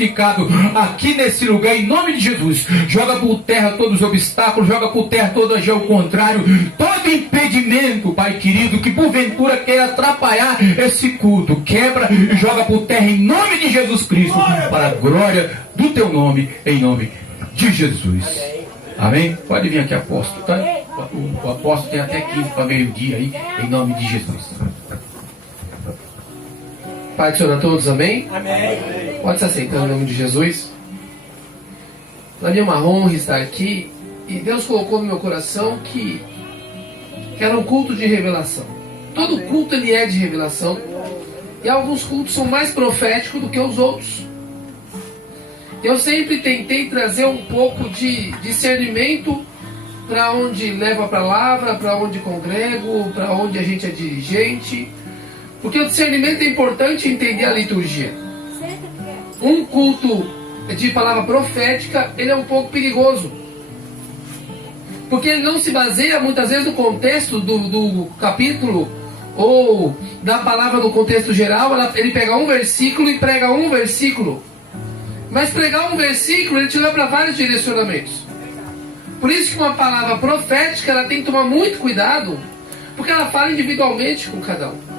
multiplicado aqui nesse lugar, em nome de Jesus. Joga por terra todos os obstáculos, joga por terra todo o contrário, todo impedimento, Pai querido, que porventura queira atrapalhar esse culto. Quebra e joga por terra em nome de Jesus Cristo, para a glória do teu nome, em nome de Jesus. Amém? Pode vir aqui, apóstolo, tá? O apóstolo tem até 15 para meio-dia aí, em nome de Jesus. Pai do Senhor a todos, amém? Amém. Pode se assentar em nome de Jesus. Para mim é uma honra estar aqui. E Deus colocou no meu coração que era um culto de revelação. Todo culto ele é de revelação. E alguns cultos são mais proféticos do que os outros. Eu sempre tentei trazer um pouco de discernimento para onde leva a palavra, para onde congrego, para onde a gente é dirigente. Porque o discernimento é importante entender a liturgia. Um culto de palavra profética, ele é um pouco perigoso. Porque ele não se baseia muitas vezes no contexto do capítulo ou da palavra no contexto geral. Ele pega um versículo e prega um versículo. Mas pregar um versículo, ele te leva para vários direcionamentos. Por isso que uma palavra profética, ela tem que tomar muito cuidado, porque ela fala individualmente com cada um.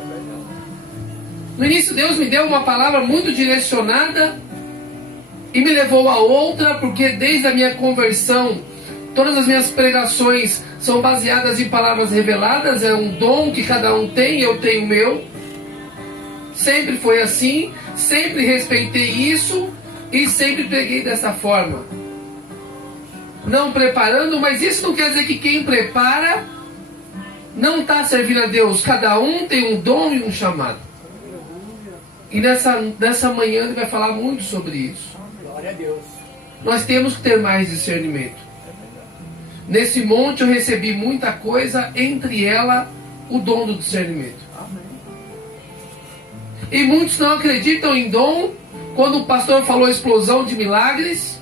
No início Deus me deu uma palavra muito direcionada e me levou a outra, porque desde a minha conversão, todas as minhas pregações são baseadas em palavras reveladas, é um dom que cada um tem, eu tenho o meu. Sempre foi assim, sempre respeitei isso e sempre preguei dessa forma. Não preparando, mas isso não quer dizer que quem prepara não está servindo a Deus. Cada um tem um dom e um chamado. E nessa manhã ele vai falar muito sobre isso. Glória a Deus. Nós temos que ter mais discernimento. Nesse monte eu recebi muita coisa, entre ela o dom do discernimento. E muitos não acreditam em dom. Quando o pastor falou explosão de milagres,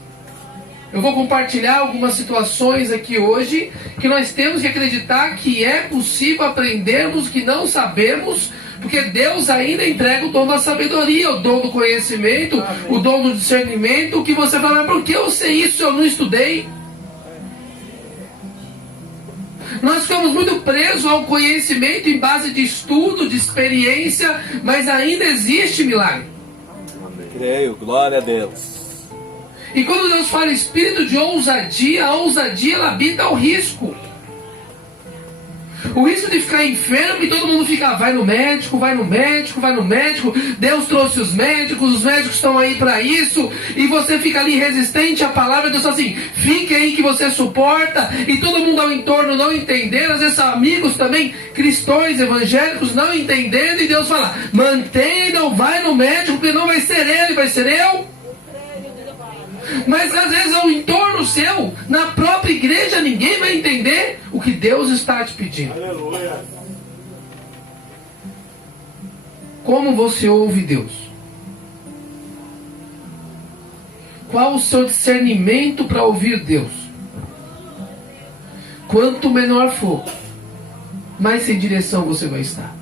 eu vou compartilhar algumas situações aqui hoje que nós temos que acreditar que é possível aprendermos que não sabemos, porque Deus ainda entrega o dom da sabedoria, o dom do conhecimento, o dom do discernimento, que você fala, mas por que eu sei isso se eu não estudei? Nós ficamos muito presos ao conhecimento em base de estudo, de experiência, mas ainda existe milagre. Creio, glória a Deus. E quando Deus fala espírito de ousadia, a ousadia ela habita o risco. O risco de ficar enfermo e todo mundo fica, vai no médico, vai no médico, vai no médico. Deus trouxe os médicos estão aí para isso. E você fica ali resistente à palavra. Deus fala assim, fique aí que você suporta. E todo mundo ao entorno não entendendo. Às vezes amigos também, cristãos, evangélicos, não entendendo. E Deus fala, mantenha, não vai no médico, porque não vai ser ele, vai ser eu. Mas às vezes ao entorno seu, na própria igreja, ninguém vai entender o que Deus está te pedindo. Aleluia. Como você ouve Deus? Qual o seu discernimento para ouvir Deus? Quanto menor for, mais sem direção você vai estar.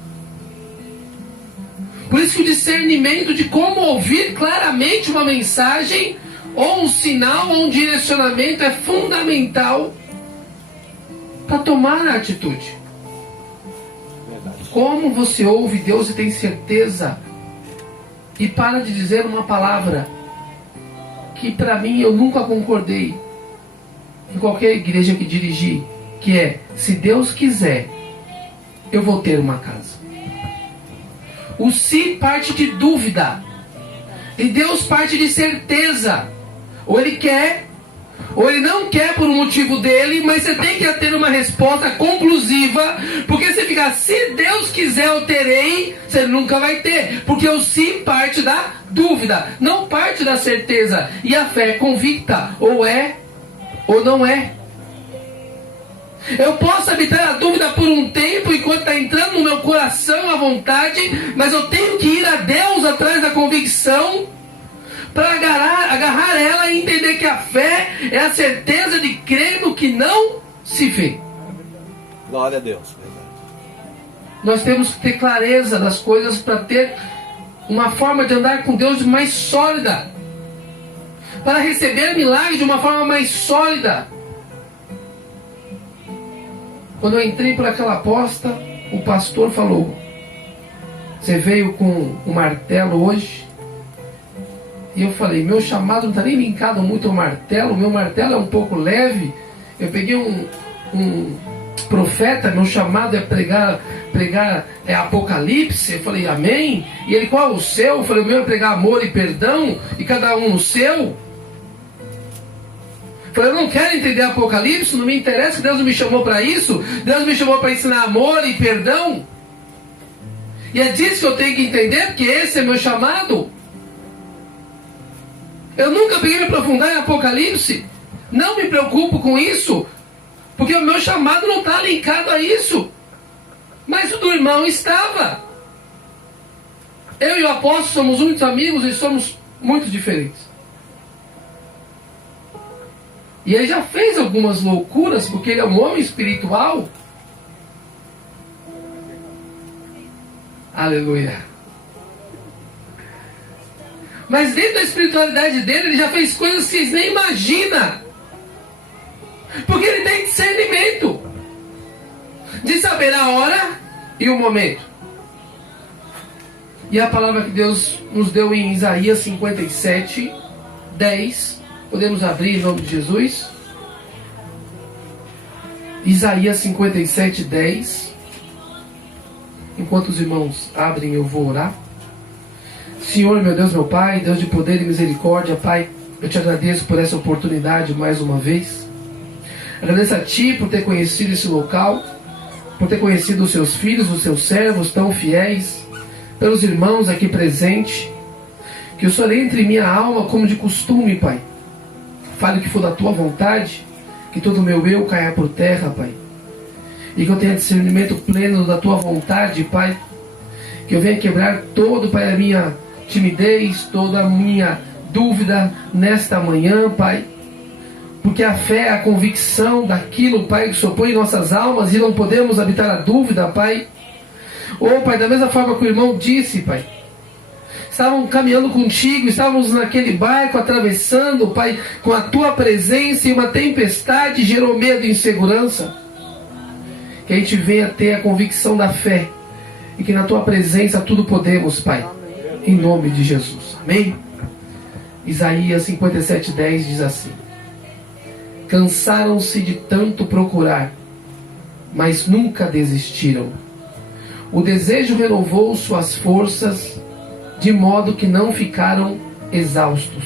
Por isso que o discernimento de como ouvir claramente uma mensagem, ou um sinal, ou um direcionamento é fundamental para tomar a atitude. Como você ouve Deus e tem certeza e para de dizer uma palavra que para mim eu nunca concordei em qualquer igreja que dirigi, que é, se Deus quiser, eu vou ter uma casa. O se parte de dúvida e Deus parte de certeza. Ou ele quer, ou ele não quer por um motivo dele, mas você tem que ter uma resposta conclusiva, porque você fica, se Deus quiser eu terei, você nunca vai ter, porque o sim parte da dúvida, não parte da certeza, e a fé é convicta, ou é, ou não é. Eu posso habitar a dúvida por um tempo, enquanto está entrando no meu coração a vontade, mas eu tenho que ir a Deus atrás da convicção, para agarrar ela e entender que a fé é a certeza de crer no que não se vê. Glória a Deus. Nós temos que ter clareza das coisas para ter uma forma de andar com Deus mais sólida. para receber milagre de uma forma mais sólida. Quando eu entrei por aquela porta, o pastor falou: você veio com um martelo hoje? E eu falei: meu chamado não está nem linkado muito ao martelo, meu martelo é um pouco leve. Eu peguei um profeta, meu chamado é pregar Apocalipse. Eu falei: amém. E ele: qual é o seu? Eu falei: o meu é pregar amor e perdão, e cada um o seu. Eu falei: eu não quero entender Apocalipse, não me interessa, Deus não me chamou para isso. Deus me chamou para ensinar amor e perdão. E é disso que eu tenho que entender, porque esse é meu chamado. Eu nunca peguei me aprofundar em Apocalipse. Não me preocupo com isso, porque o meu chamado não está linkado a isso. Mas o do irmão estava. Eu e o apóstolo somos muitos amigos e somos muito diferentes. E ele já fez algumas loucuras, porque ele é um homem espiritual. Aleluia. Mas dentro da espiritualidade dele, ele já fez coisas que vocês nem imaginam. Porque ele tem discernimento de saber a hora e o momento. E a palavra que Deus nos deu em Isaías 57, 10. Podemos abrir em nome de Jesus. Isaías 57, 10. Enquanto os irmãos abrem, eu vou orar. Senhor, meu Deus, meu Pai, Deus de poder e misericórdia, Pai, eu te agradeço por essa oportunidade mais uma vez. Agradeço a Ti por ter conhecido esse local, por ter conhecido os Seus filhos, os Seus servos tão fiéis, pelos irmãos aqui presentes. Que o Senhor entre em minha alma como de costume, Pai. Fale o que for da Tua vontade, que todo o meu eu caia por terra, Pai. E que eu tenha discernimento pleno da Tua vontade, Pai. Que eu venha quebrar todo, Pai, a minha timidez, toda a minha dúvida nesta manhã, Pai. Porque a fé é a convicção daquilo, Pai, que o Senhor põe em nossas almas e não podemos habitar a dúvida, Pai. Ou, Pai, da mesma forma que o irmão disse, Pai. Estavam caminhando contigo, estávamos naquele barco atravessando, Pai, com a Tua presença, e uma tempestade gerou medo e insegurança. Que a gente venha ter a convicção da fé e que na Tua presença tudo podemos, Pai, em nome de Jesus. Amém? Isaías 57, 10 diz assim: cansaram-se de tanto procurar, mas nunca desistiram. O desejo renovou suas forças, de modo que não ficaram exaustos.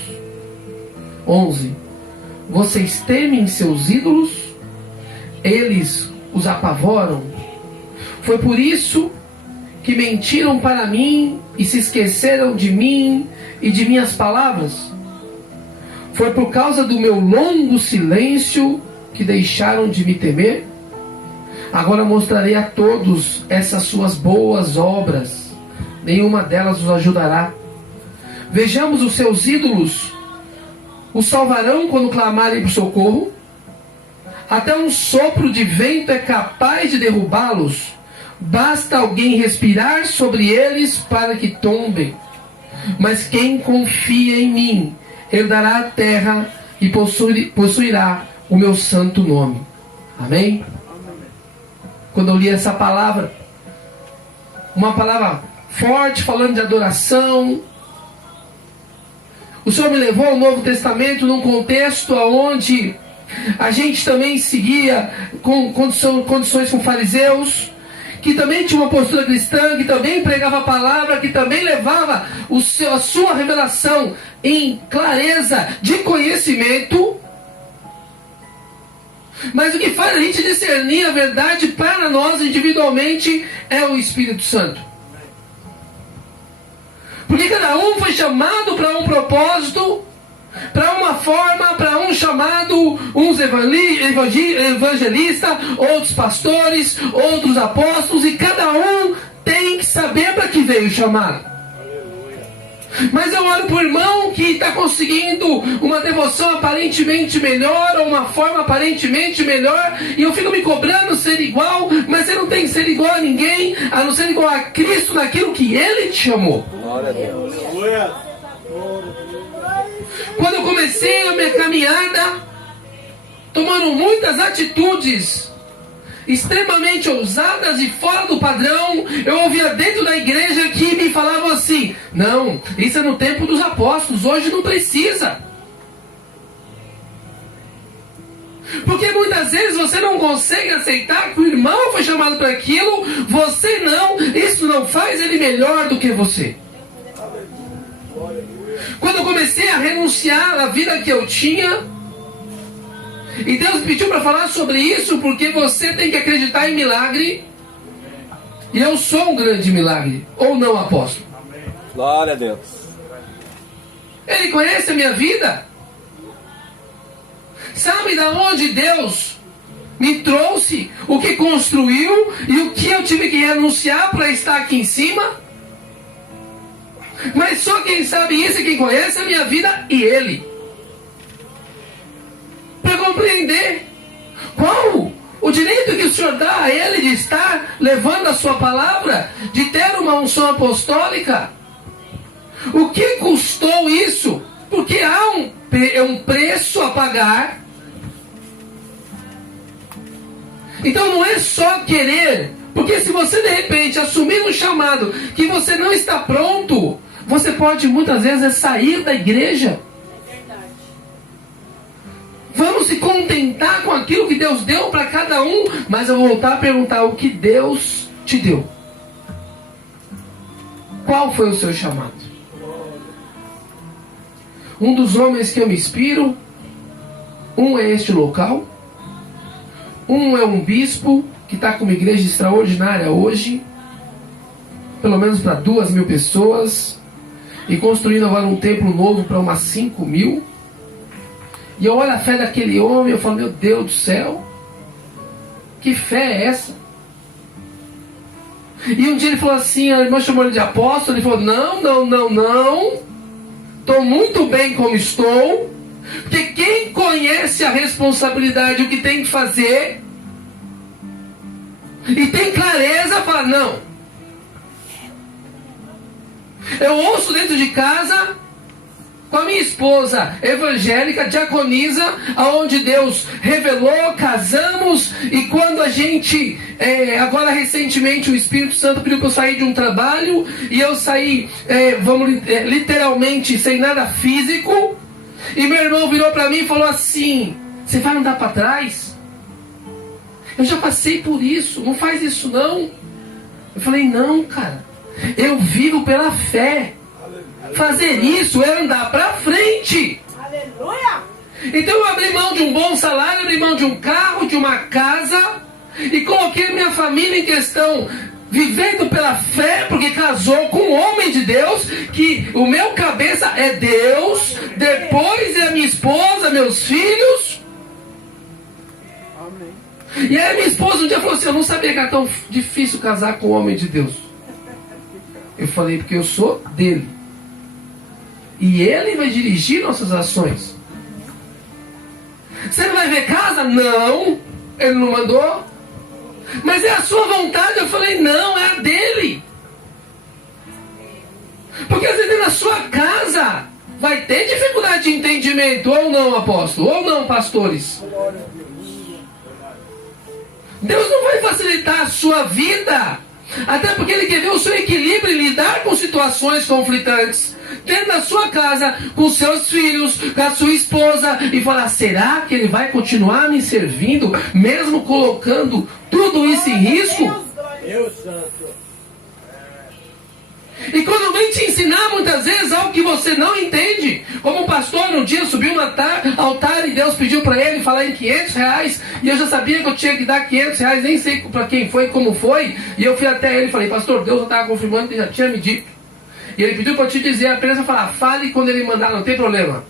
11. Vocês temem seus ídolos? Eles os apavoram? Foi por isso que mentiram para mim e se esqueceram de mim e de minhas palavras? Foi por causa do meu longo silêncio que deixaram de me temer? Agora mostrarei a todos essas suas boas obras. Nenhuma delas os ajudará. Vejamos os seus ídolos. Os salvarão quando clamarem por socorro? Até um sopro de vento é capaz de derrubá-los. Basta alguém respirar sobre eles para que tombem. Mas quem confia em mim herdará a terra e possuirá o meu santo nome. Amém? Quando eu li essa palavra, uma palavra forte, falando de adoração, o Senhor me levou ao Novo Testamento num contexto onde a gente também seguia com condições com fariseus, que também tinha uma postura cristã, que também pregava a palavra, que também levava a sua revelação em clareza de conhecimento. Mas o que faz a gente discernir a verdade para nós individualmente é o Espírito Santo. Porque cada um foi chamado para um propósito, para uma forma, para um chamado, uns evangelistas, outros pastores, outros apóstolos, e cada um tem que saber para que veio o chamado. Mas eu olho para o irmão que está conseguindo uma devoção aparentemente melhor, ou uma forma aparentemente melhor, e eu fico me cobrando ser igual, mas você não tem que ser igual a ninguém, a não ser igual a Cristo naquilo que Ele te chamou. Glória a Deus. Quando eu comecei a minha caminhada, tomando muitas atitudes extremamente ousadas e fora do padrão, eu ouvia dentro da igreja que me falavam assim: não, isso é no tempo dos apóstolos, hoje não precisa. Porque muitas vezes você não consegue aceitar que o irmão foi chamado para aquilo, você não, isso não faz ele melhor do que você. Quando eu comecei a renunciar à vida que eu tinha, e Deus pediu para falar sobre isso, porque você tem que acreditar em milagre, e eu sou um grande milagre, ou não, apóstolo? Glória a Deus. Ele conhece a minha vida. Sabe da onde Deus me trouxe, o que construiu e o que eu tive que renunciar para estar aqui em cima? Mas só quem sabe isso é quem conhece a minha vida e Ele. Para compreender qual o direito que o Senhor dá a Ele de estar levando a sua palavra, de ter uma unção apostólica. O que custou isso? Porque há um preço a pagar. Então não é só querer, porque se você de repente assumir um chamado que você não está pronto, você pode muitas vezes sair da igreja. É verdade. Vamos se contentar com aquilo que Deus deu para cada um, mas eu vou voltar a perguntar: o que Deus te deu? Qual foi o seu chamado? Um dos homens que eu me inspiro, um é este local, um é um bispo que está com uma igreja extraordinária hoje, pelo menos para 2.000 pessoas, e construindo agora um templo novo para umas 5.000. E eu olho a fé daquele homem e eu falo: meu Deus do céu, que fé é essa? E um dia ele falou assim, a irmã chamou ele de apóstolo, ele falou: não, estou muito bem como estou, porque quem conhece a responsabilidade, o que tem que fazer, e tem clareza, fala: não. Eu ouço dentro de casa, com a minha esposa evangélica, diaconisa, aonde Deus revelou, casamos, e quando a gente, agora recentemente o Espírito Santo pediu para eu sair de um trabalho, e eu saí, literalmente, sem nada físico, e meu irmão virou para mim e falou assim: você vai andar para trás? Eu já passei por isso, não faz isso não. Eu falei: não, cara, eu vivo pela fé. Fazer isso é andar para frente. Aleluia! Então eu abri mão de um bom salário, abri mão de um carro, de uma casa, e coloquei minha família em questão, vivendo pela fé, porque casou com um homem de Deus, que o meu cabeça é Deus, depois é a minha esposa, meus filhos. Amém. E aí minha esposa um dia falou assim: eu não sabia que era tão difícil casar com um homem de Deus. Eu falei: porque eu sou dele. E ele vai dirigir nossas ações. Você não vai ver casa? Não. Ele não mandou. Mas é a sua vontade. Eu falei: não, é a dele. Porque às vezes na sua casa vai ter dificuldade de entendimento. Ou não, apóstolo? Ou não, pastores? Deus não vai facilitar a sua vida. Até porque Ele quer ver o seu equilíbrio e lidar com situações conflitantes dentro da sua casa, com seus filhos, com a sua esposa, e falar: será que Ele vai continuar me servindo, mesmo colocando tudo isso em risco? Deus Santo. E quando vem te ensinar muitas vezes algo que você não entende, como o pastor um dia subiu no altar e Deus pediu para ele falar em R$500, e eu já sabia que eu tinha que dar R$500, nem sei para quem foi, como foi, e eu fui até ele e falei: pastor, Deus estava confirmando que ele já tinha me dito, e ele pediu para eu te dizer apenas para falar: fale quando ele mandar, não tem problema.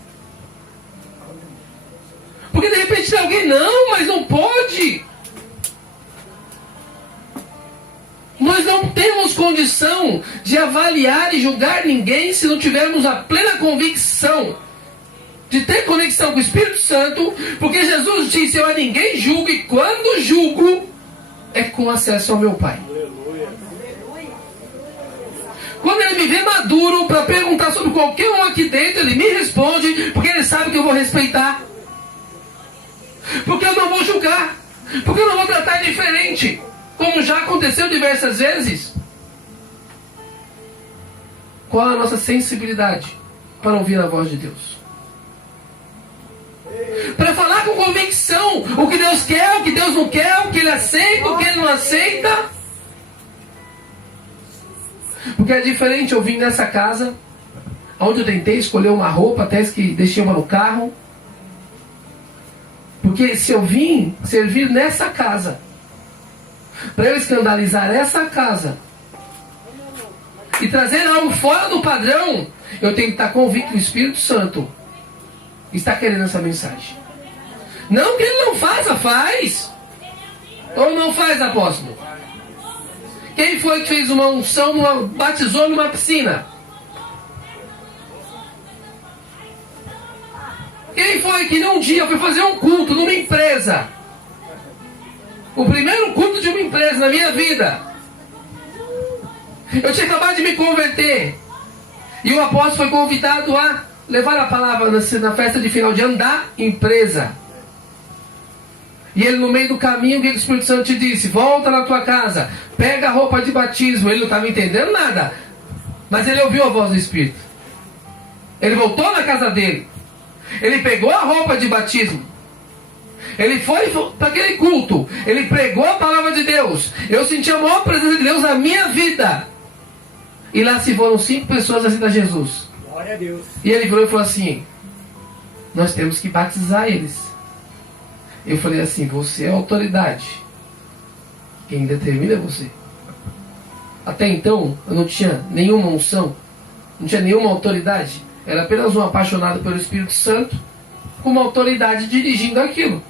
Porque de repente tem alguém: não, mas não pode. Nós não temos condição de avaliar e julgar ninguém se não tivermos a plena convicção de ter conexão com o Espírito Santo, porque Jesus disse: eu a ninguém julgo, e quando julgo é com acesso ao meu Pai. Quando ele me vê maduro para perguntar sobre qualquer um aqui dentro, ele me responde, porque ele sabe que eu vou respeitar. Porque eu não vou julgar. Porque eu não vou tratar diferente. Como já aconteceu diversas vezes. Qual a nossa sensibilidade para ouvir a voz de Deus? Para falar com convicção o que Deus quer, o que Deus não quer, o que Ele aceita, o que Ele não aceita. Porque é diferente eu vim nessa casa, onde eu tentei escolher uma roupa, até que deixei uma no carro. Porque se eu vim servir nessa casa, para eu escandalizar essa casa e trazer algo fora do padrão, eu tenho que estar convicto que o Espírito Santo está querendo essa mensagem. Não que ele não faça, faz. Ou não faz, apóstolo? Quem foi que fez uma unção, batizou numa piscina? Quem foi que num dia foi fazer um culto numa empresa? O primeiro culto de uma empresa na minha vida. Eu tinha acabado de me converter. E o apóstolo foi convidado a levar a palavra na festa de final de ano da empresa. E ele no meio do caminho, o que o Espírito Santo te disse? Volta na tua casa, pega a roupa de batismo. Ele não estava entendendo nada, mas ele ouviu a voz do Espírito. Ele voltou na casa dele. Ele pegou a roupa de batismo. Ele foi para aquele culto. Ele pregou a palavra de Deus. Eu senti a maior presença de Deus na minha vida. E lá se foram 5 pessoas assim a Jesus. Glória a Deus. E ele virou e falou assim: nós temos que batizar eles. Eu falei assim: você é a autoridade. Quem determina é você. Até então eu não tinha nenhuma unção, não tinha nenhuma autoridade. Era apenas um apaixonado pelo Espírito Santo, com uma autoridade dirigindo aquilo.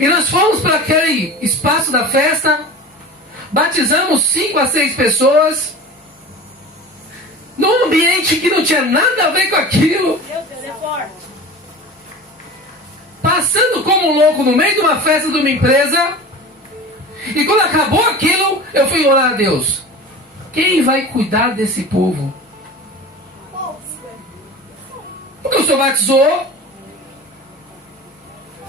E nós fomos para aquele espaço da festa, batizamos 5 a 6 pessoas, num ambiente que não tinha nada a ver com aquilo, Meu Deus, é forte. passando como um louco no meio de uma festa de uma empresa. E quando acabou aquilo, eu fui orar a Deus: quem vai cuidar desse povo? Porque o Senhor batizou,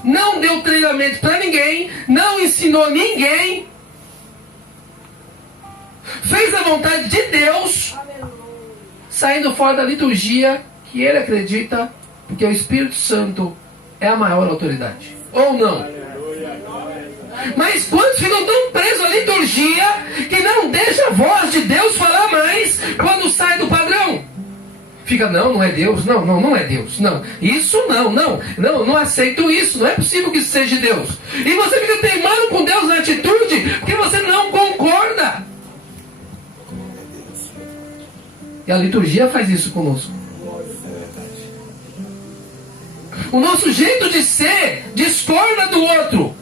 não deu treinamento para ninguém, não ensinou ninguém, fez a vontade de Deus, saindo fora da liturgia que ele acredita, porque o Espírito Santo é a maior autoridade. Ou não? Mas quantos ficam tão presos à liturgia que não deixa a voz de Deus falar mais quando sai do padrão? Fica, não é Deus, não é Deus, não, isso não aceito isso, não é possível que isso seja Deus. E você fica teimando com Deus na atitude, porque você não concorda. E a liturgia faz isso conosco. O nosso jeito de ser discorda do outro.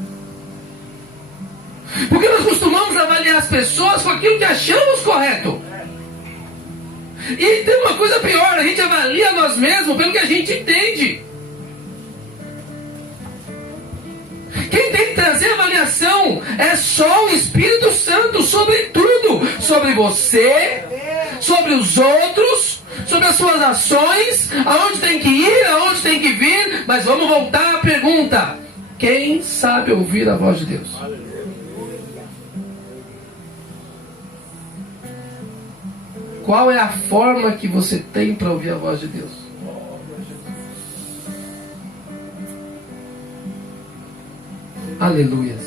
Porque nós costumamos avaliar as pessoas com aquilo que achamos correto. E tem uma coisa pior: a gente avalia nós mesmos pelo que a gente entende. Quem tem que trazer avaliação é só o Espírito Santo sobre tudo. Sobre você, sobre os outros, sobre as suas ações, aonde tem que ir, aonde tem que vir. Mas vamos voltar à pergunta: quem sabe ouvir a voz de Deus? Qual é a forma que você tem para ouvir a voz de Deus? Aleluias.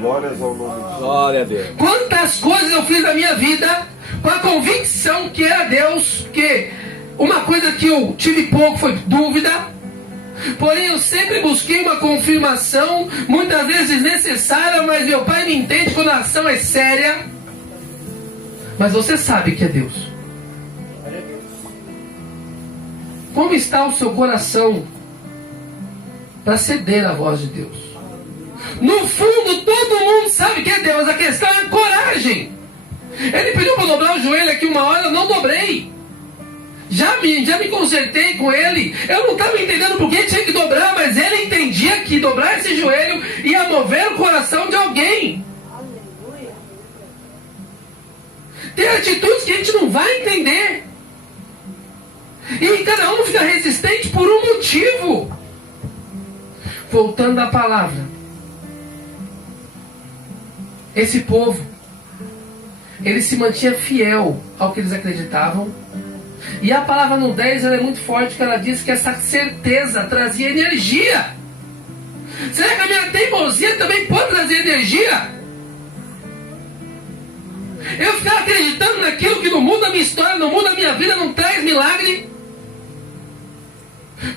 Glórias ao nome de Deus. Glória a Deus. Quantas coisas eu fiz na minha vida com a convicção que era Deus, que uma coisa que eu tive pouco foi dúvida, porém eu sempre busquei uma confirmação, muitas vezes necessária, mas meu pai me entende quando a ação é séria. Mas você sabe que é Deus. Como está o seu coração para ceder à voz de Deus? No fundo, todo mundo sabe que é Deus. A questão é coragem. Ele pediu para dobrar o joelho aqui uma hora, eu não dobrei. Já me consertei com ele. Eu não estava entendendo por que tinha que dobrar, mas ele entendia que dobrar esse joelho ia mover o coração de alguém. Tem atitudes que a gente não vai entender. E cada um fica resistente por um motivo. Voltando à palavra. Esse povo, ele se mantinha fiel ao que eles acreditavam. E a palavra no 10 ela é muito forte, que ela diz que essa certeza trazia energia. Será que a minha teimosia também pode trazer energia? Eu ficar acreditando naquilo que não muda a minha história, não muda a minha vida, não traz milagre.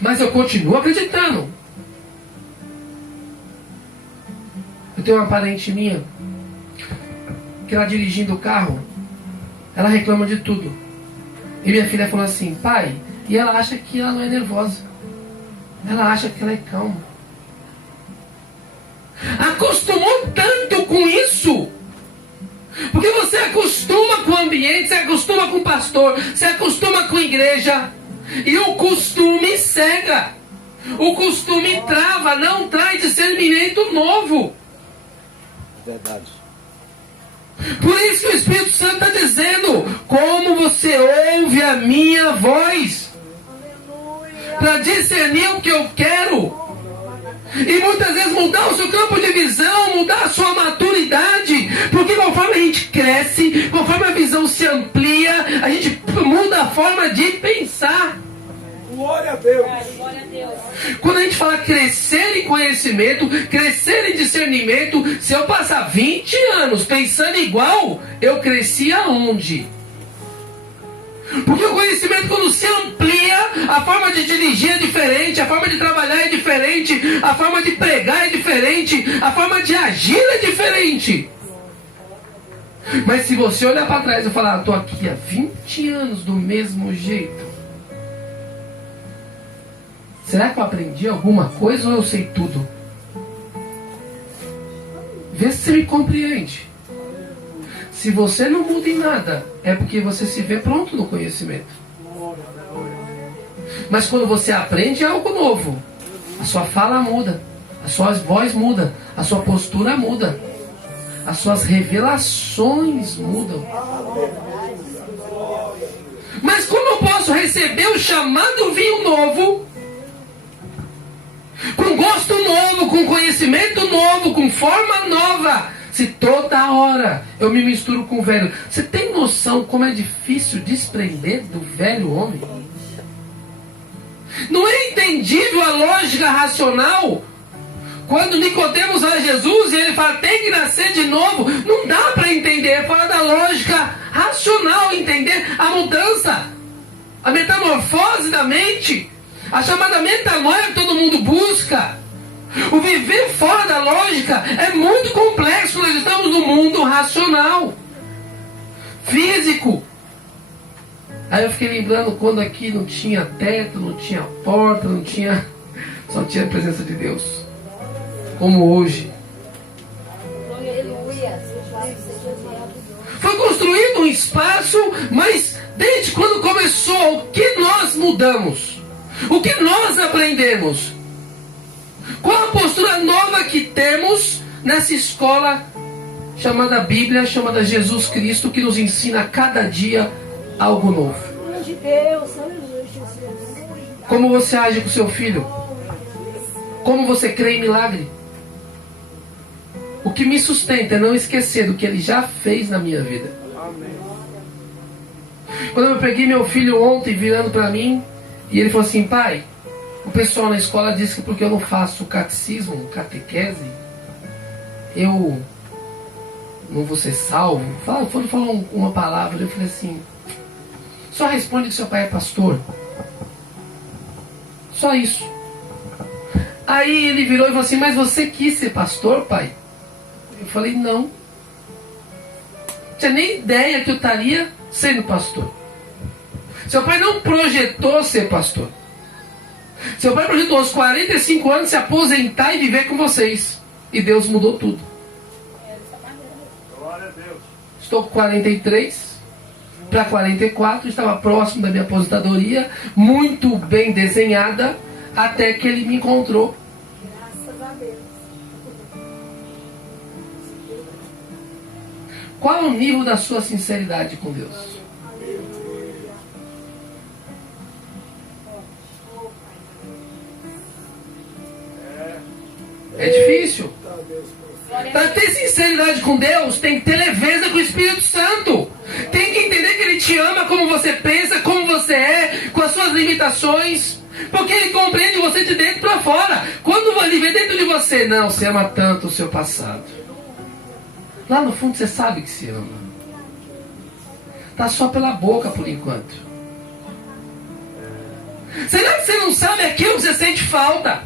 Mas eu continuo acreditando. Eu tenho uma parente minha, que ela dirigindo o carro, ela reclama de tudo. E minha filha falou assim, pai, e ela acha que ela não é nervosa. Ela acha que ela é calma. Acostumou tanto com isso. Porque você acostuma com o ambiente, você acostuma com o pastor, você acostuma com a igreja. E o costume cega. O costume trava, não traz discernimento novo. Verdade. Por isso que o Espírito Santo está dizendo, como você ouve a minha voz, para discernir o que eu quero. E muitas vezes mudar o seu campo de visão, mudar a sua maturidade, porque conforme a gente cresce, conforme a visão se amplia, a gente muda a forma de pensar. Glória a Deus. Glória a Deus. Quando a gente fala crescer em conhecimento, crescer em discernimento, se eu passar 20 anos pensando igual, eu cresci aonde? Porque o conhecimento, quando se amplia, a forma de dirigir é diferente, a forma de trabalhar é diferente, a forma de pregar é diferente, a forma de agir é diferente. Mas se você olhar para trás e falar, estou aqui há 20 anos do mesmo jeito, será que eu aprendi alguma coisa ou eu sei tudo? Vê se você me compreende. Se você não muda em nada, é porque você se vê pronto no conhecimento. Mas quando você aprende algo novo, a sua fala muda, a sua voz muda, a sua postura muda, as suas revelações mudam. Mas como eu posso receber o chamado vinho novo, com gosto novo, com conhecimento novo, com forma nova, se toda hora eu me misturo com o velho? Você tem noção como é difícil desprender do velho homem? Não é entendível a lógica racional? Quando Nicodemos vai a Jesus e ele fala, tem que nascer de novo, não dá para entender, fala da lógica racional, entender a mudança, a metamorfose da mente, a chamada metanoia que todo mundo busca. O viver fora da lógica é muito complexo. Nós estamos no mundo racional, físico. Aí eu fiquei lembrando quando aqui não tinha teto, não tinha porta, não tinha, só tinha a presença de Deus. Como hoje. Foi construído um espaço, mas desde quando começou, o que nós mudamos? O que nós aprendemos? Qual a postura nova que temos nessa escola chamada Bíblia, chamada Jesus Cristo, que nos ensina a cada dia algo novo? Como você age com seu filho? Como você crê em milagre? O que me sustenta é não esquecer do que ele já fez na minha vida. Quando eu peguei meu filho ontem virando para mim, e ele falou assim, pai, o pessoal na escola disse que porque eu não faço catecismo, catequese, eu não vou ser salvo. Falou uma palavra, eu falei assim, só responde que seu pai é pastor. Só isso. Aí ele virou e falou assim, mas você quis ser pastor, pai? Eu falei, não. Não tinha nem ideia que eu estaria sendo pastor. Seu pai não projetou ser pastor. Seu pai projetou aos 45 anos se aposentar e viver com vocês. E Deus mudou tudo. Glória a Deus. Estou com 43 para 44, estava próximo da minha aposentadoria, muito bem desenhada, até que ele me encontrou. Qual é o nível da sua sinceridade com Deus? É difícil. Para ter sinceridade com Deus, tem que ter leveza com o Espírito Santo. Tem que entender que Ele te ama como você pensa, como você é, com as suas limitações. Porque Ele compreende você de dentro para fora. Quando Ele vê dentro de você, não, você ama tanto o seu passado. Lá no fundo você sabe que se ama. Está só pela boca por enquanto. Será que você não sabe aquilo que você sente falta?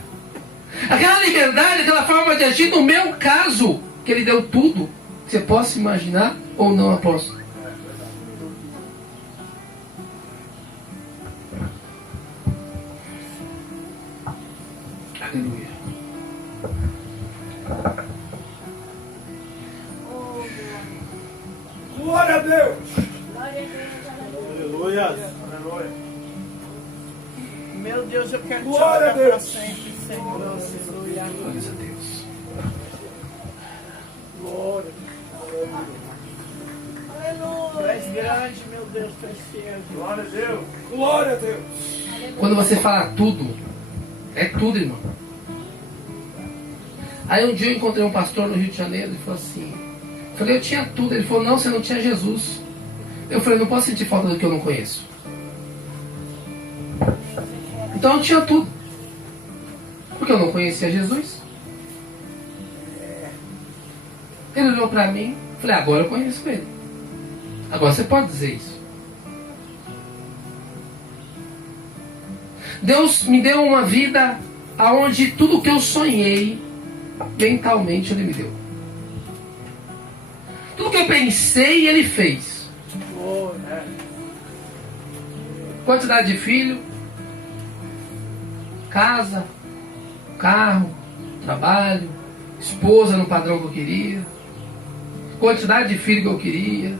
Aquela liberdade, aquela forma de agir, no meu caso, que Ele deu tudo, você possa imaginar ou não, apóstolo? Aleluia. Glória a Deus. Aleluia. Aleluia. Meu Deus, eu quero te Glória a adorar para Deus. sempre, Senhor. Aleluia. Glória a Deus. Glória. Tu és grande, meu Deus, tu és fiel. Glória a Deus. Glória a Deus. Quando você fala tudo, é tudo, irmão. Aí um dia eu encontrei um pastor no Rio de Janeiro, ele falou assim, eu falei, eu tinha tudo. Ele falou, não, você não tinha Jesus. Eu falei, não posso sentir falta do que eu não conheço. Então eu tinha tudo. Porque eu não conhecia Jesus. Ele olhou para mim, falei, agora eu conheço ele. Agora você pode dizer isso. Deus me deu uma vida onde tudo que eu sonhei, mentalmente Ele me deu. Tudo que eu pensei, Ele fez. Quantidade de filho, casa, carro, trabalho, esposa no padrão que eu queria, quantidade de filho que eu queria,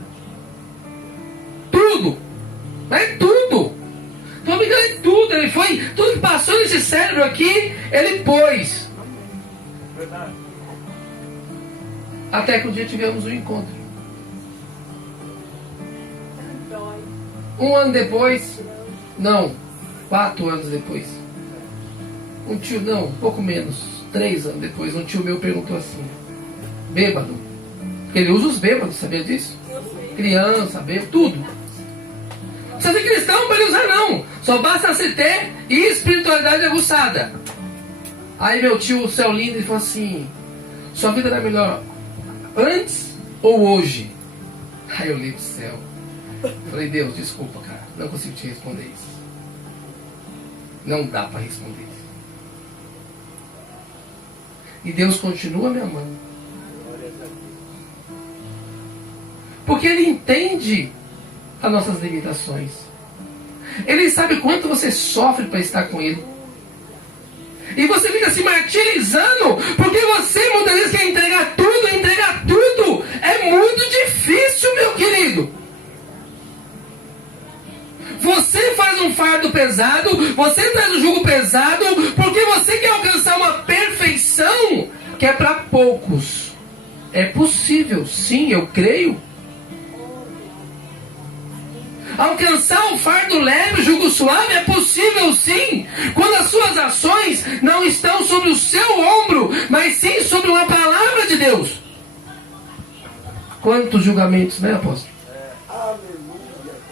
tudo, é tudo. Estou me dando tudo. Ele foi, tudo que passou nesse cérebro aqui, Ele pôs. Verdade. Até que um dia tivemos um encontro. Um ano depois, não, 4 anos depois, um tio, não, um pouco menos, 3 anos depois, um tio meu perguntou assim, bêbado, ele usa os bêbados, sabia disso? Criança, bêbado, tudo. Não precisa ser cristão para ele usar não, só basta você ter espiritualidade aguçada. Aí meu tio, o céu lindo, ele falou assim, sua vida era melhor antes ou hoje? Aí eu olhei pro céu. Falei, Deus, desculpa, cara. Não consigo te responder isso. Não dá para responder isso. E Deus continua me amando. Porque Ele entende as nossas limitações. Ele sabe quanto você sofre para estar com Ele. E você fica se martirizando porque você muitas vezes quer entregar tudo, entregar tudo. É muito difícil, meu querido. Você faz um fardo pesado, você traz um jugo pesado, porque você quer alcançar uma perfeição que é para poucos. É possível, sim, eu creio. Alcançar o fardo leve, o jugo suave é possível, sim, quando as suas ações não estão sobre o seu ombro, mas sim sobre uma palavra de Deus. Quantos julgamentos, né, apóstolo? Aleluia.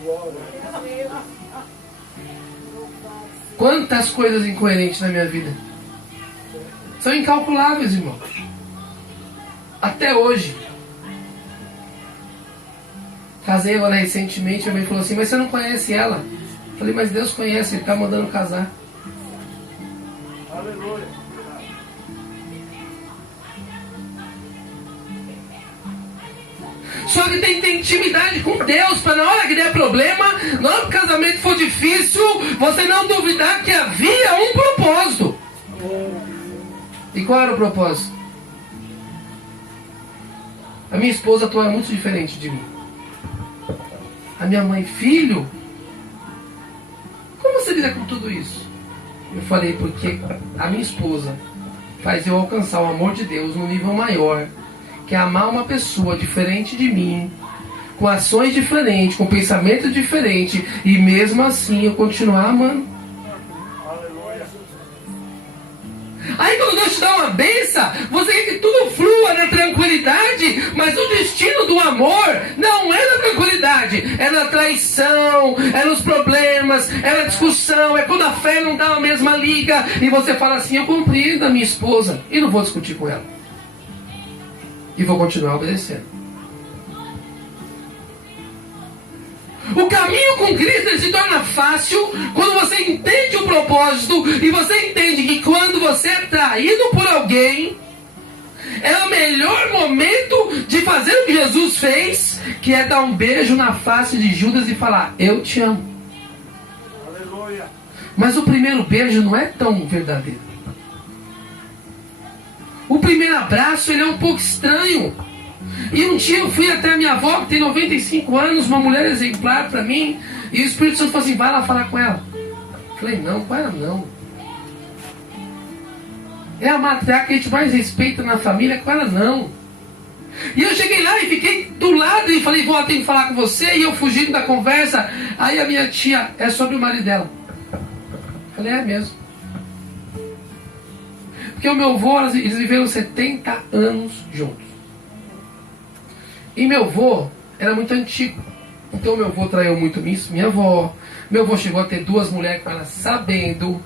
Glória. Quantas coisas incoerentes na minha vida. São incalculáveis, irmão. Até hoje. Casei agora recentemente, minha mãe falou assim, mas você não conhece ela? Falei, mas Deus conhece, Ele está mandando casar. Aleluia. Só que tem que ter intimidade com Deus, para na hora que der problema, na hora que o casamento for difícil, você não duvidar que havia um propósito. E qual era o propósito? A minha esposa atuava muito diferente de mim. A minha mãe, filho, como você lida com tudo isso? Eu falei, porque a minha esposa faz eu alcançar o amor de Deus num nível maior, que é amar uma pessoa diferente de mim, com ações diferentes, com pensamentos diferentes, e mesmo assim eu continuar amando. Aleluia. Aí quando Deus te dá uma benção, você quer que tudo flua na tranquilidade, mas o destino do amor não é na tranquilidade, é na traição, é nos problemas, é na discussão, é quando a fé não dá a mesma liga, e você fala assim, eu compreendo a minha esposa, e não vou discutir com ela. E vou continuar obedecendo. O caminho com Cristo ele se torna fácil quando você entende o propósito e você entende que quando você é traído por alguém, é o melhor momento de fazer o que Jesus fez, que é dar um beijo na face de Judas e falar, eu te amo. Aleluia. Mas o primeiro beijo não é tão verdadeiro. O primeiro abraço ele é um pouco estranho. E um dia eu fui até a minha avó, que tem 95 anos, uma mulher exemplar para mim, e o Espírito Santo falou assim, vai lá falar com ela. Eu falei, não, com ela não. É a matriarca que a gente mais respeita na família, com ela não. E eu cheguei lá e fiquei do lado e falei, vó, tem que falar com você, e eu fugindo da conversa. Aí a minha tia, é sobre o marido dela. Eu falei, é mesmo. Porque o meu avô, eles viveram 70 anos juntos. E meu avô era muito antigo. Então meu avô traiu muito minha avó. Meu avô chegou a ter 2 mulheres com ela sabendo.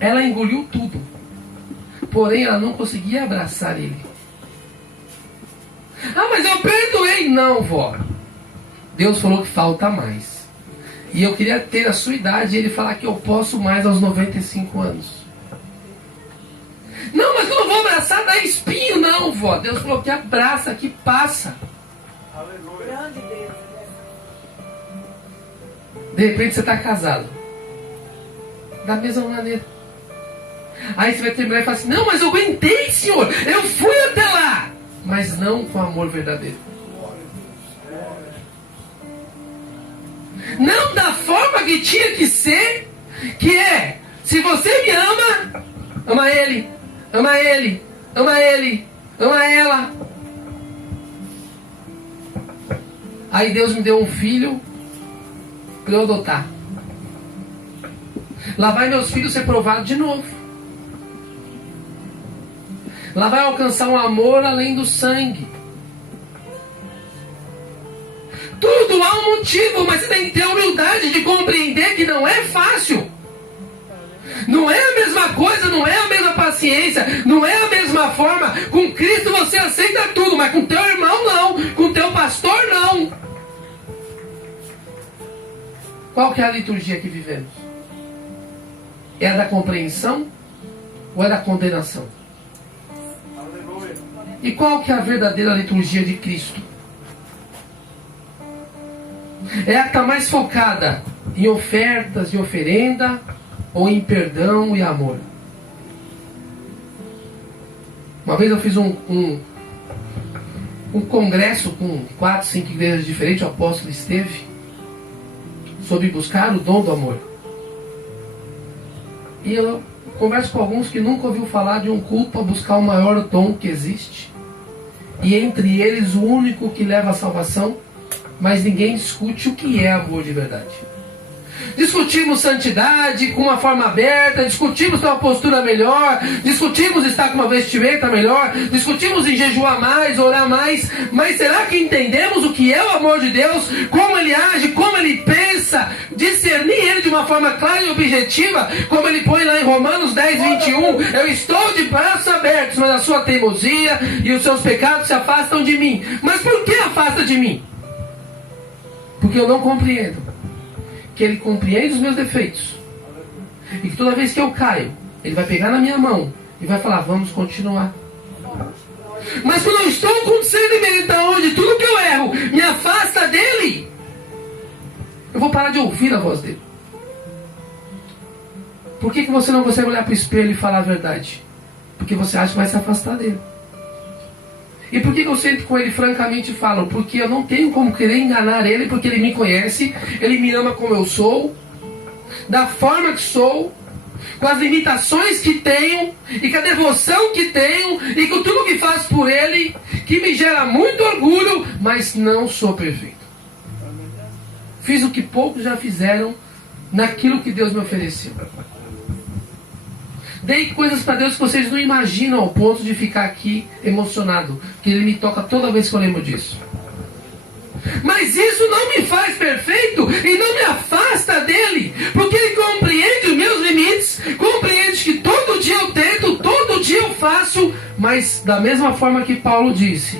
Ela engoliu tudo. Porém ela não conseguia abraçar ele. Ah, mas eu perdoei. Não, vó. Deus falou que falta mais. E eu queria ter a sua idade e ele falar que eu posso mais aos 95 anos. Não, mas eu não vou abraçar, dá espinho. Não, vó. Deus falou que abraça, que passa. Aleluia. Grande Deus. De repente você está casado. Da mesma maneira. Aí você vai terminar e fala assim, não, mas eu aguentei, Senhor. Eu fui até lá. Mas não com amor verdadeiro. Não da forma que tinha que ser. Que é, se você me ama, ama ele. Ama ele, ama ele, ama ela. Aí Deus me deu um filho para eu adotar. Lá vai meus filhos ser provados de novo. Lá vai alcançar um amor além do sangue. Tudo há um motivo, mas você tem que ter a humildade de compreender que não é fácil. Não é a mesma coisa, não é a mesma paciência, não é a mesma forma. Com Cristo você aceita tudo, mas com teu irmão não, com teu pastor não. Qual que é a liturgia que vivemos? É a da compreensão ou é da condenação? Aleluia. E qual que é a verdadeira liturgia de Cristo? É a que está mais focada em ofertas e oferenda, ou em perdão e amor? Uma vez eu fiz um congresso com 4, 5 igrejas diferentes, o apóstolo esteve, sobre buscar o dom do amor. E eu converso com alguns que nunca ouviu falar de um culto para buscar o maior dom que existe. E entre eles o único que leva à salvação, mas ninguém discute o que é amor de verdade. Discutimos santidade com uma forma aberta, discutimos ter uma postura melhor, discutimos estar com uma vestimenta melhor, discutimos em jejuar mais, orar mais, mas será que entendemos o que é o amor de Deus, como ele age, como ele pensa, discernir ele de uma forma clara e objetiva, como ele põe lá em Romanos 10, 21, eu estou de braços abertos, mas a sua teimosia e os seus pecados se afastam de mim. Mas por que afasta de mim? Porque eu não compreendo que ele compreende os meus defeitos. E que toda vez que eu caio, ele vai pegar na minha mão e vai falar, vamos continuar. Mas quando eu estou com discernimento onde tudo que eu erro me afasta dele, eu vou parar de ouvir a voz dele. Por que você não consegue olhar para o espelho e falar a verdade? Porque você acha que vai se afastar dele. E por que eu sento com ele francamente e falo? Porque eu não tenho como querer enganar ele, porque ele me conhece, ele me ama como eu sou, da forma que sou, com as limitações que tenho, e com a devoção que tenho, e com tudo que faço por Ele, que me gera muito orgulho, mas não sou perfeito. Fiz o que poucos já fizeram naquilo que Deus me ofereceu. Dei coisas para Deus que vocês não imaginam, ao ponto de ficar aqui emocionado, que Ele me toca toda vez que eu lembro disso. Mas isso não me faz perfeito e não me afasta dele, porque Ele compreende os meus limites, compreende que todo dia eu tento, todo dia eu faço, mas da mesma forma que Paulo disse: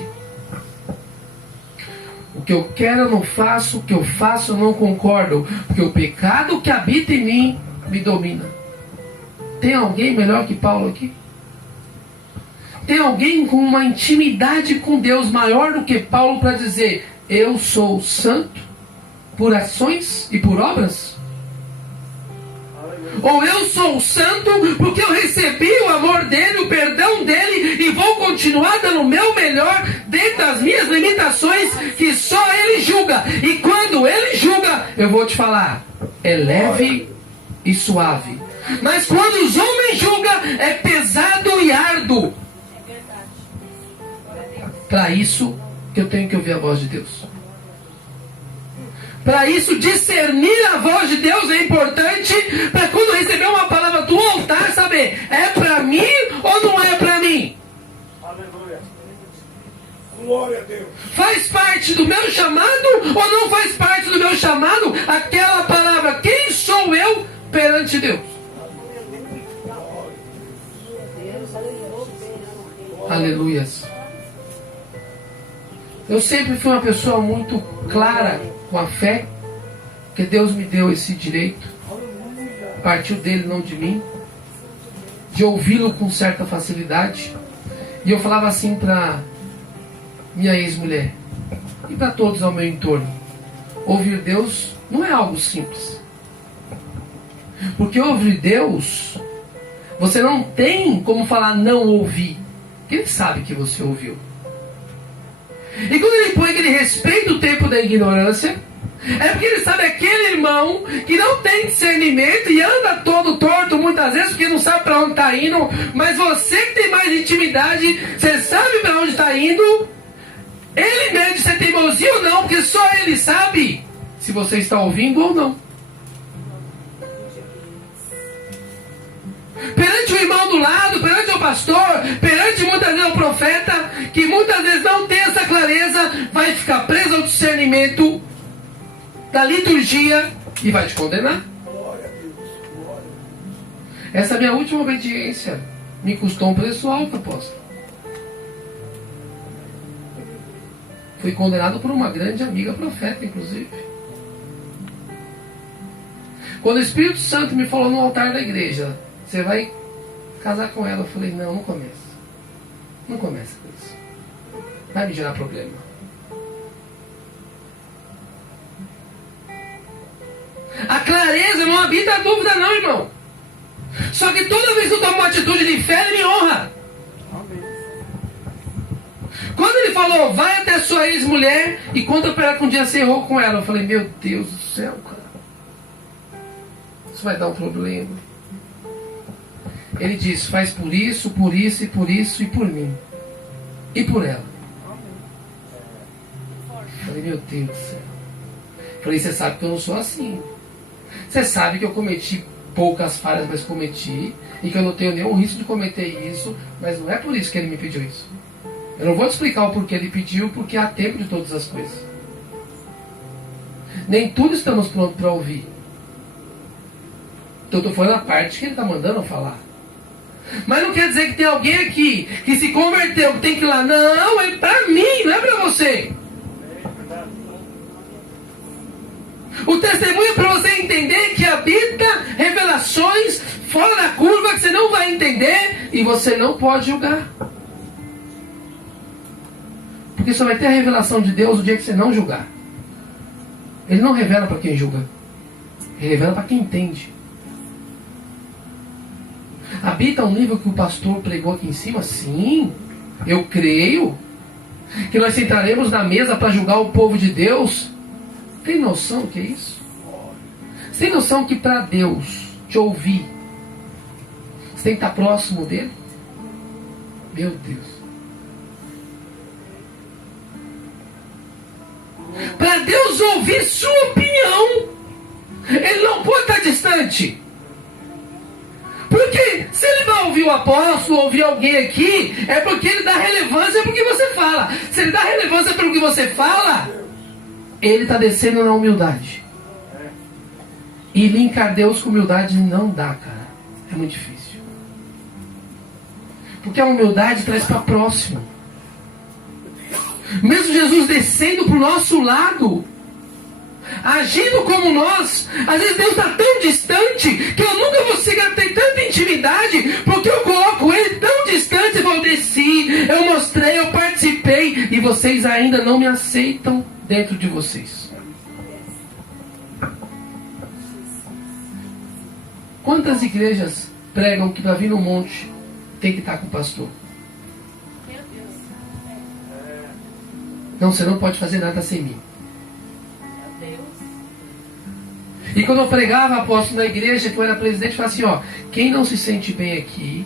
o que eu quero eu não faço, o que eu faço eu não concordo, porque o pecado que habita em mim me domina. Tem alguém melhor que Paulo aqui? Tem alguém com uma intimidade com Deus maior do que Paulo para dizer: eu sou santo por ações e por obras? Ou eu sou santo porque eu recebi o amor dele, o perdão dele, e vou continuar dando o meu melhor dentro das minhas limitações, que só Ele julga. E quando Ele julga, eu vou te falar, é leve e suave. Mas quando os homens julgam, é pesado e árduo. Para isso que eu tenho que ouvir a voz de Deus. Para isso, discernir a voz de Deus é importante, para quando receber uma palavra do altar, saber, é para mim ou não é para mim? Aleluia. Glória a Deus. Faz parte do meu chamado ou não faz parte do meu chamado aquela palavra? Quem sou eu perante Deus? Aleluias. Eu sempre fui uma pessoa muito clara com a fé, que Deus me deu esse direito, partiu dele, não de mim, de ouvi-lo com certa facilidade. E eu falava assim para minha ex-mulher e para todos ao meu entorno: ouvir Deus não é algo simples, porque ouvir Deus, você não tem como falar não ouvir, porque Ele sabe que você ouviu. E quando Ele põe aquele respeito o tempo da ignorância, é porque Ele sabe aquele irmão que não tem discernimento e anda todo torto muitas vezes porque não sabe para onde está indo. Mas você que tem mais intimidade, você sabe para onde está indo. Ele mede se é teimosia ou não, porque só Ele sabe se você está ouvindo ou não. Perante o irmão do lado, perante o pastor, perante muitas vezes o profeta, que muitas vezes não tem essa clareza, vai ficar preso ao discernimento da liturgia e vai te condenar. Essa minha última obediência me custou um preço alto, apóstolo. Fui condenado por uma grande amiga profeta, inclusive. Quando o Espírito Santo me falou no altar da igreja: você vai casar com ela, eu falei: não, não começa. Não começa com isso. Vai me gerar problema. A clareza não habita a dúvida não, irmão. Só que toda vez que eu tomo uma atitude de fé, Ele me honra. Quando Ele falou: vai até a sua ex-mulher e conta para ela que um dia você errou com ela, eu falei: meu Deus do céu, cara, isso vai dar um problema. Ele diz: faz por isso, por isso e por isso e por mim. E por ela. Eu falei: meu Deus do céu. Eu falei: você sabe que eu não sou assim. Você sabe que eu cometi poucas falhas, mas cometi. E que eu não tenho nenhum risco de cometer isso. Mas não é por isso que Ele me pediu isso. Eu não vou te explicar o porquê Ele pediu, porque há tempo de todas as coisas. Nem tudo estamos prontos para ouvir. Então eu estou falando a parte que Ele está mandando eu falar. Mas não quer dizer que tem alguém aqui que se converteu, que tem que ir lá. Não, é para mim, não é para você. O testemunho é para você entender que habita revelações fora da curva que você não vai entender e você não pode julgar. Porque só vai ter a revelação de Deus o dia que você não julgar. Ele não revela para quem julga. Ele revela para quem entende. Habita um nível que o pastor pregou aqui em cima? Sim, eu creio. Que nós sentaremos na mesa para julgar o povo de Deus. Tem noção do que é isso? Você tem noção que para Deus te ouvir Você tem que estar próximo dele. Meu Deus. Para Deus ouvir sua opinião, Ele não pode estar distante. Porque se Ele vai ouvir o apóstolo, ouvir alguém aqui, é porque Ele dá relevância para o que você fala. Se Ele dá relevância para o que você fala, Ele está descendo na humildade. E linkar Deus com humildade não dá, cara. É muito difícil. Porque a humildade traz para próximo. Mesmo Jesus descendo para o nosso lado, agindo como nós, às vezes Deus está tão distante que eu nunca vou conseguir ter tanta intimidade, porque eu coloco Ele tão distante. Eu desci, eu mostrei, eu participei, e vocês ainda não me aceitam dentro de vocês. Quantas igrejas pregam que para vir no monte tem que estar com o pastor? Não, você não pode fazer nada sem mim. E quando eu pregava, apóstolo, na igreja, que eu era presidente, eu falava assim, ó, quem não se sente bem aqui,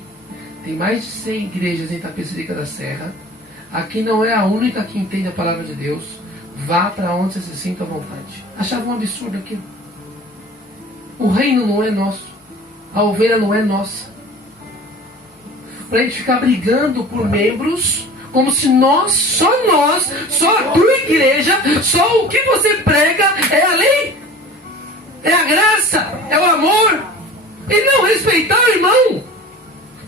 tem mais de 100 igrejas em Itapecerica da Serra, aqui não é a única que entende a palavra de Deus, vá para onde você se sinta à vontade. Achava um absurdo aquilo. O reino não é nosso, a ovelha não é nossa. Para a gente ficar brigando por membros, como se só a tua igreja, só o que você prega é a lei, é a graça, é o amor, e não respeitar o irmão,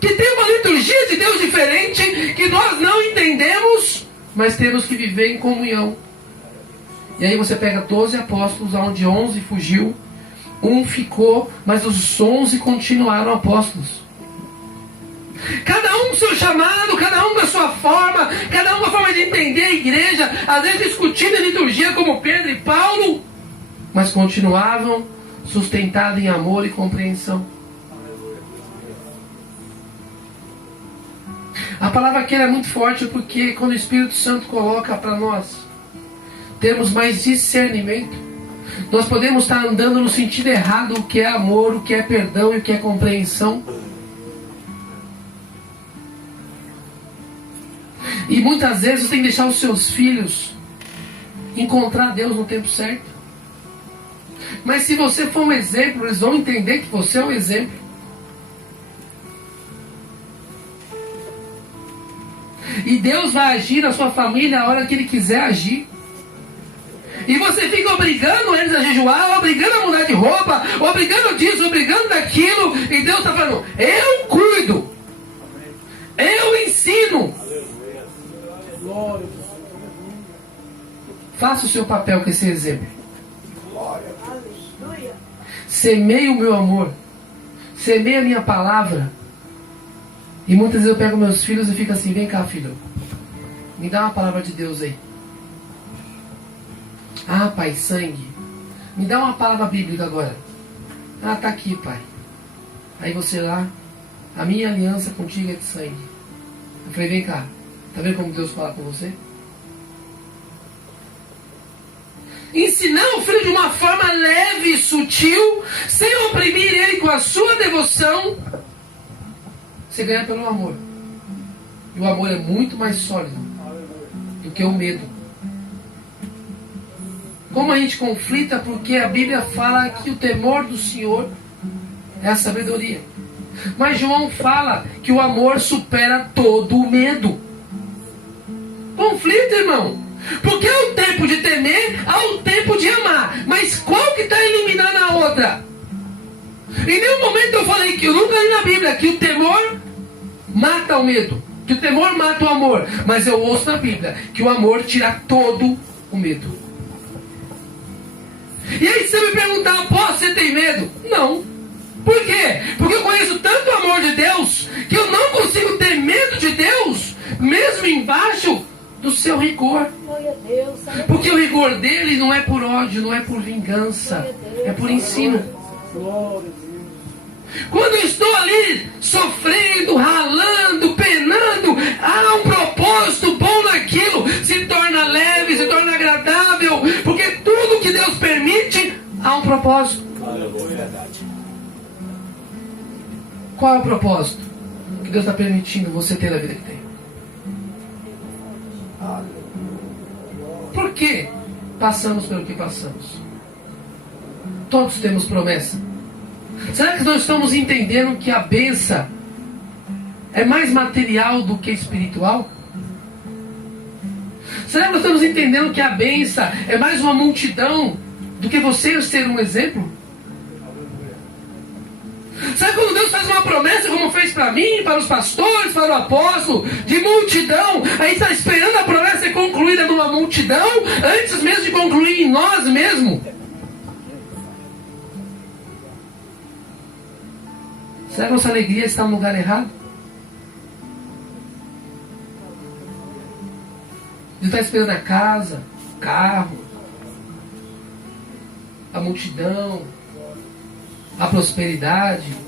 que tem uma liturgia de Deus diferente, que nós não entendemos, mas temos que viver em comunhão. E aí você pega 12 apóstolos, onde 11 fugiu, um ficou, mas os 11 continuaram apóstolos. Cada um com seu chamado, cada um com a sua forma, cada um com a forma de entender a igreja, às vezes discutindo a liturgia como Pedro e Paulo, mas continuavam sustentados em amor e compreensão. A palavra aqui é muito forte porque quando o Espírito Santo coloca para nós termos mais discernimento, nós podemos estar andando no sentido errado, o que é amor, o que é perdão e o que é compreensão. E muitas vezes você tem que deixar os seus filhos encontrar Deus no tempo certo. Mas se você for um exemplo, eles vão entender que você é um exemplo. E Deus vai agir na sua família a hora que Ele quiser agir. E você fica obrigando eles a jejuar, obrigando a mudar de roupa, obrigando disso, obrigando daquilo. E Deus está falando, eu cuido. Eu ensino. Faça o seu papel com esse exemplo. Semeie o meu amor. Semeie a minha palavra. E muitas vezes eu pego meus filhos e fico assim, vem cá, filho, me dá uma palavra de Deus aí. Ah, pai, sangue, me dá uma palavra bíblica agora. Ah, tá aqui, pai. Aí você lá, a minha aliança contigo é de sangue. Eu falei, vem cá, tá vendo como Deus fala com você? Ensinar o filho de uma forma leve e sutil, sem oprimir ele com a sua devoção, você ganha pelo amor. E o amor é muito mais sólido do que o medo. Como a gente conflita, porque a Bíblia fala que o temor do Senhor é a sabedoria. Mas João fala que o amor supera todo o medo. Conflito, irmão. Porque há o tempo de temer, há o tempo de amar. Mas qual que está eliminando a outra? Em nenhum momento eu falei que eu nunca li na Bíblia que o temor mata o medo, que o temor mata o amor. Mas eu ouço na Bíblia que o amor tira todo o medo. E aí se você me perguntar, você tem medo? Não. Por quê? Porque eu conheço tanto o amor de Deus que eu não consigo ter medo de Deus, mesmo embaixo do seu rigor. Porque o rigor dele não é por ódio, não é por vingança, é por ensino. Quando eu estou ali sofrendo, ralando, penando, há um propósito bom naquilo, se torna leve, se torna agradável, porque tudo que Deus permite, há um propósito. Qual é o propósito que Deus está permitindo você ter a vida que tem? Por que passamos pelo que passamos? Todos temos promessa. Será que nós estamos entendendo que a bênção é mais material do que espiritual? Será que nós estamos entendendo que a bênção é mais uma multidão do que você ser um exemplo? Sabe quando Deus faz uma promessa, como fez para mim, para os pastores, para o apóstolo, de multidão, aí está esperando a promessa ser concluída numa multidão, antes mesmo de concluir em nós mesmos? Será que nossa alegria está no lugar errado? Deus está esperando a casa, o carro, a multidão, a prosperidade.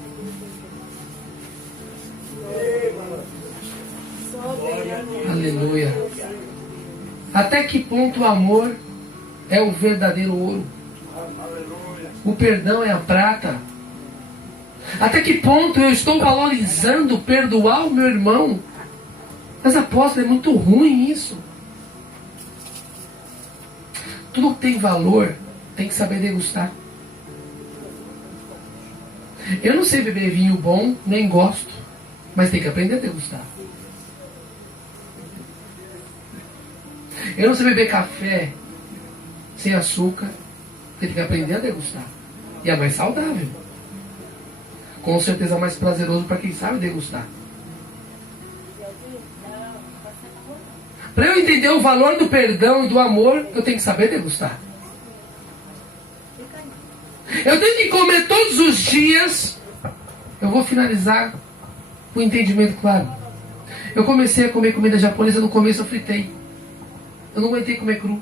Aleluia. Até que ponto o amor é o verdadeiro ouro? O perdão é a prata? Até que ponto eu estou valorizando perdoar o meu irmão? Mas apóstolo, é muito ruim isso. Tudo que tem valor tem que saber degustar. Eu não sei beber vinho bom, nem gosto, mas tem que aprender a degustar. Eu não sei beber café sem açúcar, porque tem que aprender a degustar. E é mais saudável. Com certeza mais prazeroso para quem sabe degustar. Para eu entender o valor do perdão e do amor, eu tenho que saber degustar. Eu tenho que comer todos os dias. Eu vou finalizar com o entendimento claro. Eu comecei a comer comida japonesa, no começo eu fritei. Eu não aguentei comer cru.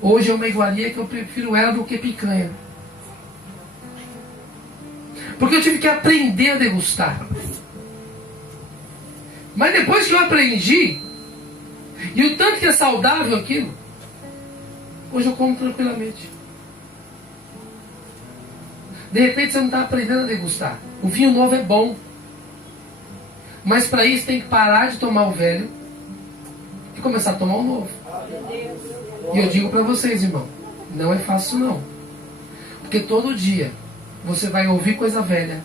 Hoje é uma iguaria que eu prefiro ela do que picanha. Porque eu tive que aprender a degustar. Mas depois que eu aprendi, e o tanto que é saudável aquilo, hoje eu como tranquilamente. De repente você não está aprendendo a degustar. O vinho novo é bom. Mas para isso tem que parar de tomar o velho e começar a tomar o novo. E eu digo para vocês, irmão, não é fácil não. Porque todo dia você vai ouvir coisa velha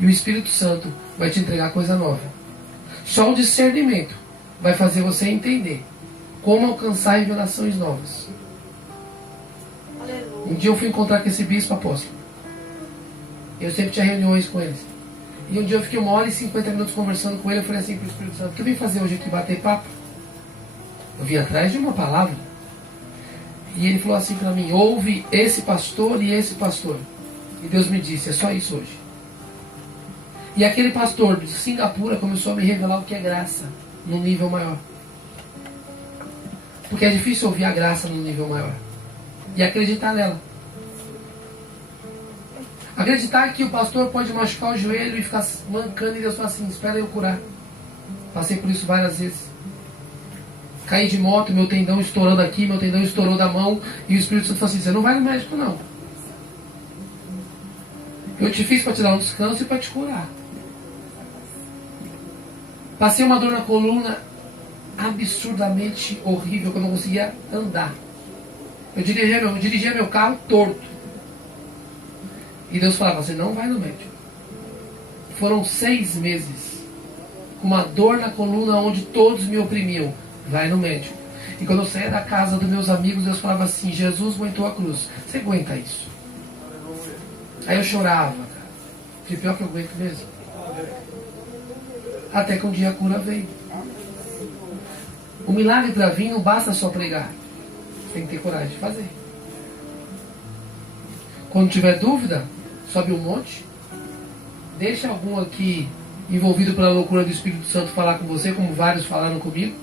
e o Espírito Santo vai te entregar coisa nova. Só o discernimento vai fazer você entender como alcançar revelações novas. Um dia eu fui encontrar com esse bispo apóstolo. Eu sempre tinha reuniões com eles. E um dia eu fiquei 1h50 conversando com ele. Eu falei assim para o Espírito Santo: o que eu vim fazer hoje aqui? Bater papo? Eu vim atrás de uma palavra. E ele falou assim para mim: ouve esse pastor e esse pastor. E Deus me disse: é só isso hoje. E aquele pastor de Singapura começou a me revelar o que é graça num nível maior. Porque é difícil ouvir a graça num nível maior e acreditar nela. Acreditar que o pastor pode machucar o joelho e ficar mancando e Deus fala assim: espera eu curar. Passei por isso várias vezes. Caí de moto, meu tendão estourando aqui, meu tendão estourou da mão, e o Espírito Santo falou assim: você não vai no médico não. Eu te fiz para te dar um descanso e para te curar. Passei uma dor na coluna absurdamente horrível, que eu não conseguia andar. Eu dirigia meu carro torto. E Deus falava: você não vai no médico. Foram 6 meses com uma dor na coluna onde todos me oprimiam. Vai no médico. E quando eu saía da casa dos meus amigos, Deus falava assim: Jesus aguentou a cruz. Você aguenta isso? Aí eu chorava, cara. Que pior que eu aguento mesmo. Até que um dia a cura veio. O milagre para vir não basta só pregar. Você tem que ter coragem de fazer. Quando tiver dúvida, sobe um monte. Deixa algum aqui envolvido pela loucura do Espírito Santo falar com você, como vários falaram comigo.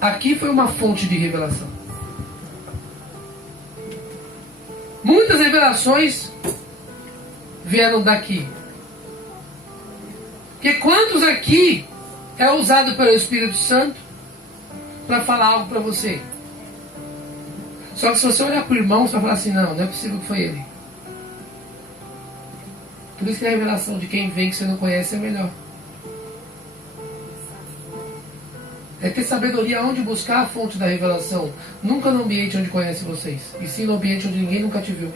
Aqui foi uma fonte de revelação. Muitas revelações vieram daqui. Porque quantos aqui é usado pelo Espírito Santo para falar algo para você? Só que se você olhar para o irmão, você vai falar assim: não, não é possível que foi ele. Por isso que a revelação de quem vem que você não conhece é melhor. É ter sabedoria onde buscar a fonte da revelação. Nunca no ambiente onde conhece vocês. E sim no ambiente onde ninguém nunca te viu.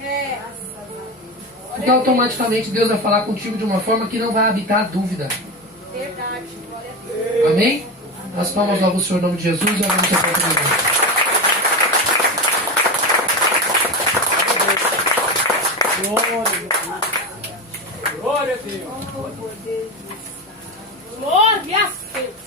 Porque automaticamente Deus vai falar contigo de uma forma que não vai habitar a dúvida. Verdade. Glória a Deus. Amém? As palmas louvam o Senhor em nome de Jesus e vamos ter oportunidade. Glória a Deus. Glória a Deus.